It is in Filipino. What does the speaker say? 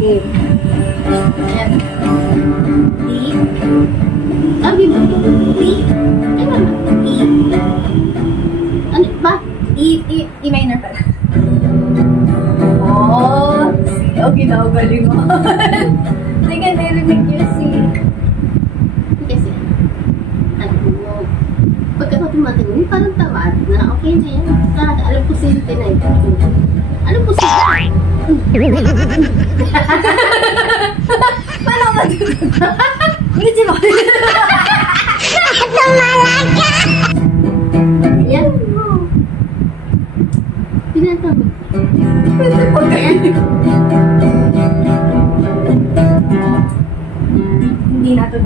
Ayan. D. Sabi mo. D. Ay, mama. E. Ano ba? E minor pala. Oh, C. Oh, ginagaling mo. Sige, narinig yung C. Kasi, ano mo, pagkakatumating mo, parang tawad na, okay na yan. Kada, alam ko sa'yo tinay. Alam ko sa'yo. Paano ka dito? Hindi siya Tumalaga! Ayan. Pinatawag. Ayan. Hindi na ito.